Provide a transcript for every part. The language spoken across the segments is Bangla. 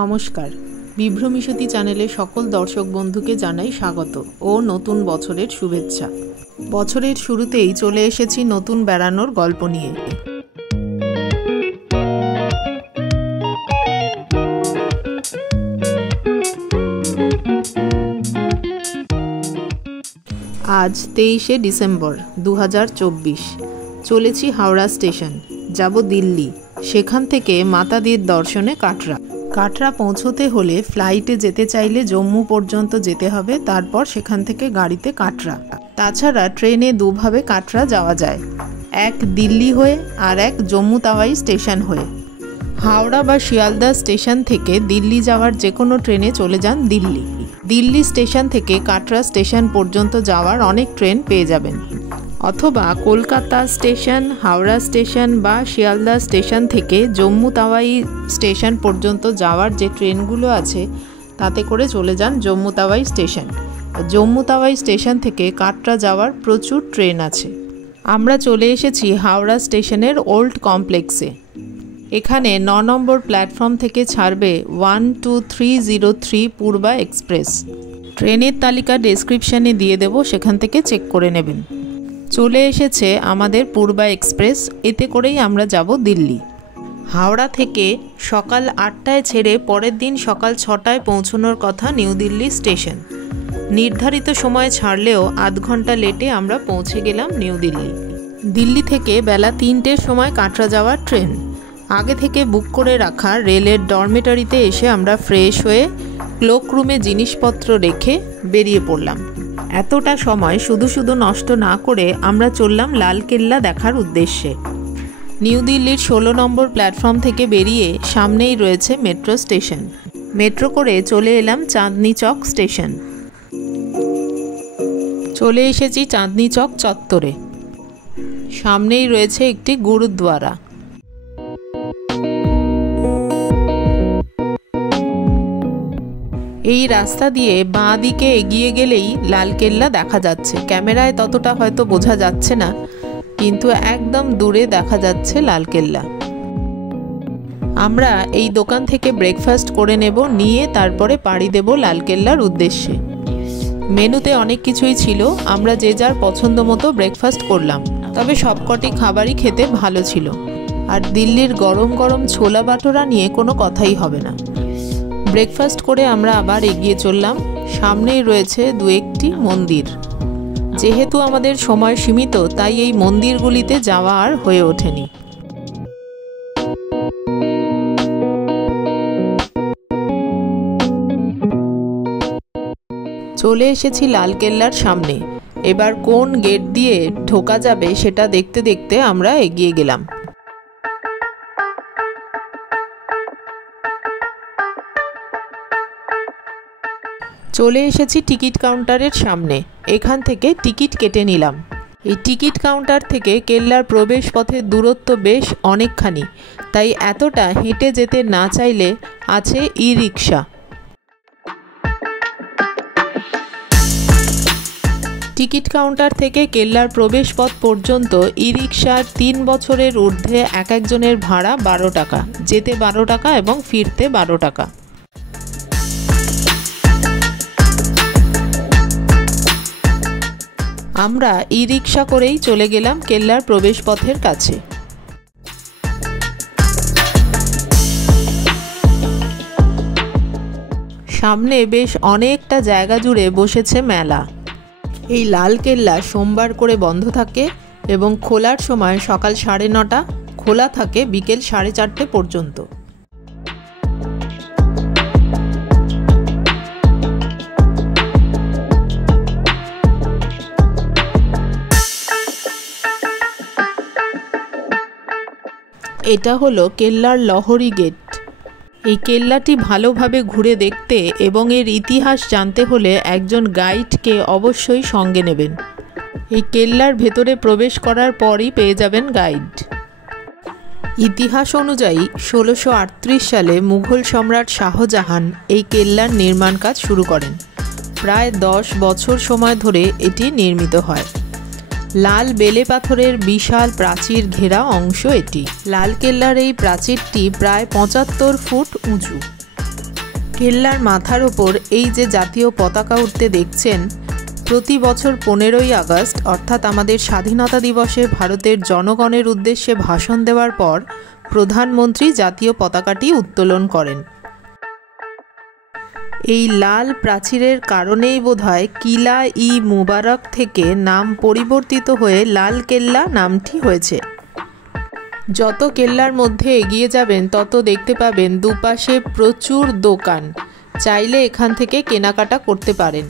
নমস্কার, বিভ্রমিষ্যতি চ্যানেলে সকল দর্শক বন্ধুকে জানাই স্বাগত ও নতুন বছরের শুভেচ্ছা। বছরের শুরুতেই চলে এসেছি নতুন বেড়ানোর গল্প নিয়ে। আজ 23শে ডিসেম্বর 2024। চলেছি হাওড়া স্টেশন, যাব দিল্লি, সেখান থেকে মাতাদির দর্শনে কাটরা পৌঁছতে হলে ফ্লাইটে যেতে চাইলে জম্মু পর্যন্ত যেতে হবে, তারপর সেখান থেকে গাড়িতে কাটরা। তাছাড়া ট্রেনে দুভাবে কাটরা যাওয়া যায়, এক দিল্লি হয়ে আর এক জম্মু তাওয়াই স্টেশন হয়ে। হাওড়া বা শিয়ালদা স্টেশন থেকে দিল্লি যাওয়ার যে কোনো ট্রেনে চলে যান দিল্লি স্টেশন থেকে কাটরা স্টেশন পর্যন্ত যাওয়ার অনেক ট্রেন পেয়ে যাবেন, অথবা কলকাতা স্টেশন, হাওড়া স্টেশন বা শিয়ালদা স্টেশন থেকে জম্মু তাওয়াই স্টেশন পর্যন্ত যাওয়ার যে ট্রেনগুলো আছে তাতে করে চলে যান জম্মু তাওয়াই স্টেশন। জম্মু তাওয়াই স্টেশন থেকে কাটরা যাওয়ার প্রচুর ট্রেন আছে। আমরা চলে এসেছি হাওড়া স্টেশনের ওল্ড কমপ্লেক্সে। এখানে 9 নম্বর প্ল্যাটফর্ম থেকে ছাড়বে 12303 পূর্বা এক্সপ্রেস। ট্রেনের তালিকা ডেসক্রিপশানে দিয়ে দেব, সেখান থেকে চেক করে নেবেন। চলে এসেছে আমাদের পূর্বা এক্সপ্রেস, এতে করেই আমরা যাব দিল্লি। হাওড়া থেকে সকাল 8টায় ছেড়ে পরের দিন সকাল 6টায় পৌঁছানোর কথা নিউ দিল্লি স্টেশন। নির্ধারিত সময় ছাড়লেও আধ ঘন্টা লেটে আমরা পৌঁছে গেলাম নিউ দিল্লি। দিল্লি থেকে বেলা 3টের সময় কাটরা যাওয়ার ট্রেন। আগে থেকে বুক করে রাখা রেলের ডরমেটরিতে এসে আমরা ফ্রেশ হয়ে ক্লোক রুমে জিনিসপত্র রেখে বেরিয়ে পড়লাম। এতটা সময় শুধু নষ্ট না করে আমরা চললাম লালকেল্লা দেখার উদ্দেশ্যে। নিউ দিল্লির 16 নম্বর প্ল্যাটফর্ম থেকে বেরিয়ে সামনেই রয়েছে মেট্রো স্টেশন। মেট্রো করে চলে এলাম চাঁদনি চক স্টেশন। চলে এসেছি চাঁদনি চক চত্বরে। সামনেই রয়েছে একটি গুরুদ্বারা। এই রাস্তা দিয়ে বাঁ দিকে এগিয়ে গেলেই লালকেল্লা দেখা যাচ্ছে। ক্যামেরায় ততটা হয়তো বোঝা যাচ্ছে না, কিন্তু একদম দূরে দেখা যাচ্ছে লালকেল্লা। আমরা এই দোকান থেকে ব্রেকফাস্ট করে নেব, নিয়ে তারপরে পাড়ি দেব লালকেল্লার উদ্দেশ্যে। মেনুতে অনেক কিছুই ছিল, আমরা যে যার পছন্দ মতো ব্রেকফাস্ট করলাম, তবে সবকটি খাবারই খেতে ভালো ছিল। আর দিল্লির গরম গরম ছোলা বাটোরা নিয়ে কোনো কথাই হবে না। ব্রেকফাস্ট করে আমরা আবার এগিয়ে চললাম। সামনেই রয়েছে দু একটি মন্দির। যেহেতু আমাদের সময় সীমিত, তাই এই মন্দিরগুলিতে যাওয়া আর হয়ে ওঠেনি। চলে এসেছি লালকেল্লার সামনে। এবার কোন গেট দিয়ে ঢোকা যাবে সেটা দেখতে দেখতে আমরা এগিয়ে গেলাম। চলে এসেছি টিকিট কাউন্টারের সামনে। এখান থেকে টিকিট কেটে নিলাম। এই টিকিট কাউন্টার থেকে কেল্লার প্রবেশ পথের দূরত্ব বেশ অনেকখানি, তাই এতটা হেঁটে যেতে না চাইলে আছে ই রিক্সা। টিকিট কাউন্টার থেকে কেল্লার প্রবেশ পথ পর্যন্ত ই রিক্সার 3 বছরের ঊর্ধ্বে এক একজনের ভাড়া 12 টাকা, যেতে 12 টাকা এবং ফিরতে 12 টাকা। আমরা ই রিক্সা করেই চলে গেলাম কেল্লার প্রবেশ পথের কাছে। সামনে বেশ অনেকটা জায়গা জুড়ে বসেছে মেলা। এই লালকেল্লা সোমবার করে বন্ধ থাকে এবং খোলার সময় সকাল 9:30, খোলা থাকে বিকেল 4:30 পর্যন্ত। এটা হলো কেল্লার লহরি গেট। এই কেল্লাটি ভালোভাবে ঘুরে দেখতে এবং এর ইতিহাস জানতে হলে একজন গাইডকে অবশ্যই সঙ্গে নেবেন। এই কেল্লার ভেতরে প্রবেশ করার পরই পেয়ে যাবেন গাইড। ইতিহাস অনুযায়ী 1638 সালে মুঘল সম্রাট শাহজাহান এই কেল্লার নির্মাণ কাজ শুরু করেন। প্রায় 10 বছর সময় ধরে এটি নির্মিত হয়। লাল বেলে পাথরের বিশাল প্রাচীর ঘেরা অংশ এটি। লালকেল্লার এই প্রাচীরটি প্রায় 75 ফুট উঁচু। কেল্লার মাথার ওপর এই যে জাতীয় পতাকা উঠতে দেখছেন, প্রতি বছর 15ই আগস্ট অর্থাৎ আমাদের স্বাধীনতা দিবসে ভারতের জনগণের উদ্দেশ্যে ভাষণ দেওয়ার পর প্রধানমন্ত্রী জাতীয় পতাকাটি উত্তোলন করেন। এই লাল প্রাচীরের কারণেই বোধহয় কিলা ই মুবারক থেকে নাম পরিবর্তিত হয়ে লাল কেল্লা নামটি হয়েছে। যত কেল্লার মধ্যে এগিয়ে যাবেন তত দেখতে পাবেন দুপাশে প্রচুর দোকান, চাইলে এখান থেকে কেনাকাটা করতে পারেন।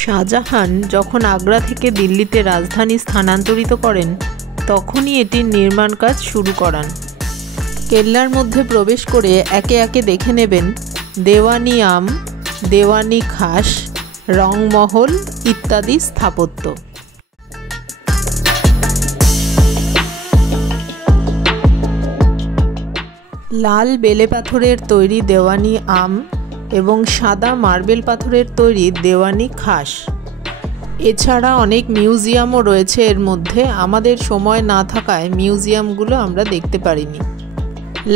শাহজাহান যখন আগ্রা থেকে দিল্লিতে রাজধানী স্থানান্তরিত করেন তখনই এটির নির্মাণ কাজ শুরু করান। কেল্লার মধ্যে প্রবেশ করে একে একে দেখে নেবেন দেওয়ানি আম, দেওয়ানি খাস, রংমহল ইত্যাদি স্থাপত্য। লাল বেলে পাথরের তৈরি দেওয়ানি আম এবং সাদা মার্বেল পাথরের তৈরি দেওয়ানি খাস। এছাড়া অনেক মিউজিয়ামও রয়েছে এর মধ্যে, আমাদের সময় না থাকায় মিউজিয়ামগুলো আমরা দেখতে পারিনি।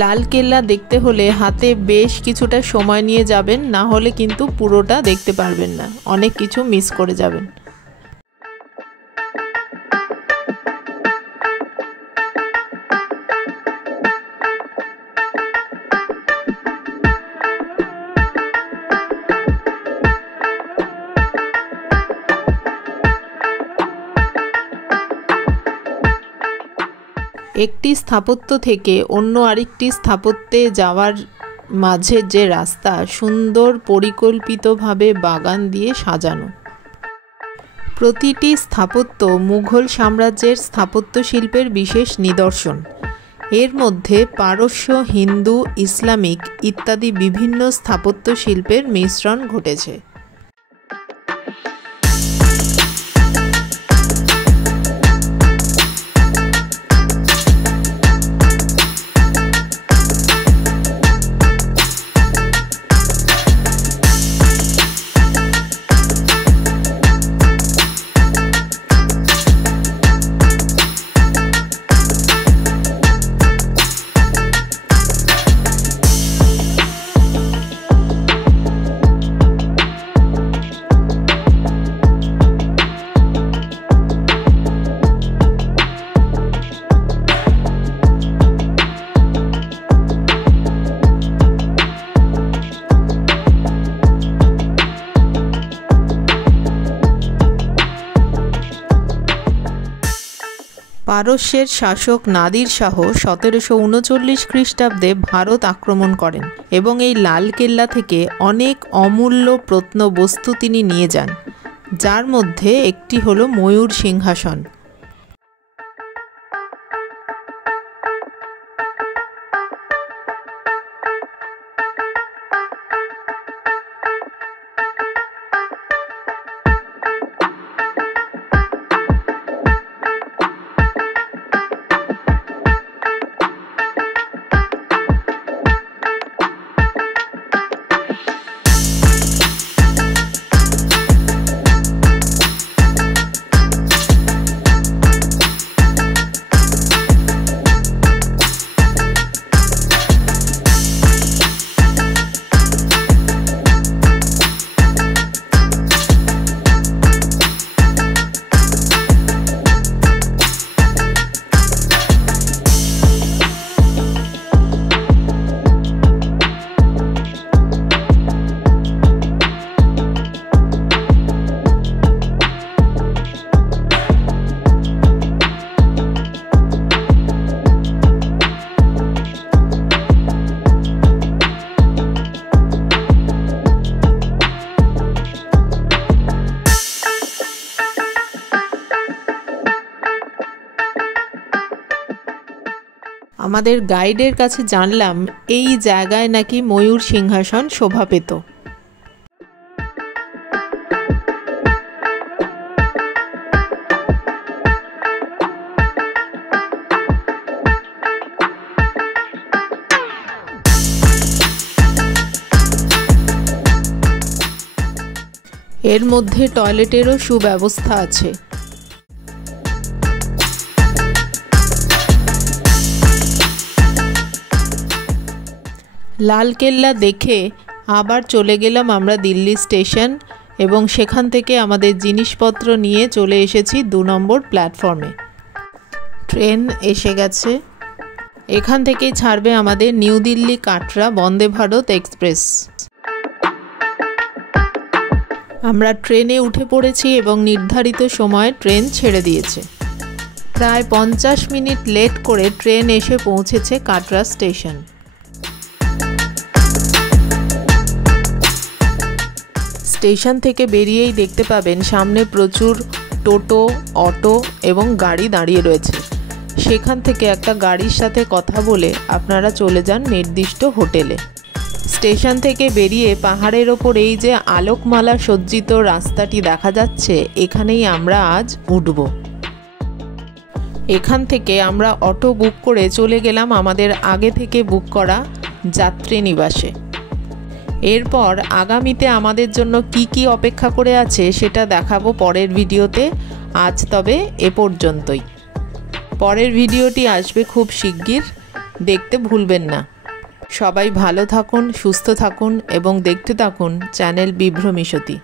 লাল কেল্লা দেখতে হলে হাতে বেশ কিছুটা সময় নিয়ে যাবেন, না হলে কিন্তু পুরোটা দেখতে পারবেন না, অনেক কিছু মিস করে যাবেন। একটি স্থাপত্য থেকে অন্য আরেকটি স্থাপত্যে যাওয়ার মাঝে যে রাস্তা সুন্দর পরিকল্পিতভাবে বাগান দিয়ে সাজানো। প্রতিটি স্থাপত্য মুঘল সাম্রাজ্যের স্থাপত্য শিল্পের বিশেষ নিদর্শন। এর মধ্যে পারস্য, হিন্দু, ইসলামিক ইত্যাদি বিভিন্ন স্থাপত্য শিল্পের মিশ্রণ ঘটেছে। পারস্যের শাসক নাদির শাহ 1739 খ্রিস্টাব্দে ভারত আক্রমণ করেন এবং এই লাল কেল্লা থেকে অনেক অমূল্য প্রত্নবস্তু তিনি নিয়ে যান, যার মধ্যে একটি হলো ময়ূর সিংহাসন। আমাদের গাইডের কাছে জানলাম এই জায়গায় নাকি ময়ূর সিংহাসন শোভা পেত। এর মধ্যে টয়লেটেরও সুব্যবস্থা আছে। লালকেল্লা দেখে আবার চলে গেলাম আমরা দিল্লি স্টেশন এবং সেখান থেকে আমাদের জিনিসপত্র নিয়ে চলে এসেছি 2 নম্বর প্ল্যাটফর্মে। ট্রেন এসে গেছে। এখান থেকেই ছাড়বে আমাদের নিউ দিল্লি কাটরা বন্দে ভারত এক্সপ্রেস। আমরা ট্রেনে উঠে পড়েছি এবং নির্ধারিত সময়ে ট্রেন ছেড়ে দিয়েছে। প্রায় 50 মিনিট লেট করে ট্রেন এসে পৌঁছেছে কাটরা স্টেশন। স্টেশন থেকে বেরিয়েই দেখতে পাবেন সামনে প্রচুর টোটো, অটো এবং গাড়ি দাঁড়িয়ে রয়েছে। সেখান থেকে একটা গাড়ির সাথে কথা বলে আপনারা চলে যান নির্দিষ্ট হোটেলে। স্টেশন থেকে বেরিয়ে পাহাড়ের ওপর এই যে আলোকমালা সজ্জিত রাস্তাটি দেখা যাচ্ছে, এখানেই আমরা আজ উঠব। এখান থেকে আমরা অটো বুক করে চলে গেলাম আমাদের আগে থেকে বুক করা যাত্রী নিবাসে। এরপর আগামীতে আমাদের জন্য কি কি অপেক্ষা করে আছে সেটা দেখাবো পরের ভিডিওতে। আজ তবে এ পর্যন্তই। পরের ভিডিওটি আসবে খুব শিগগির, দেখতে ভুলবেন না। সবাই ভালো থাকুন, সুস্থ থাকুন এবং দেখতে থাকুন চ্যানেল বিভ্রমিষ্যতি।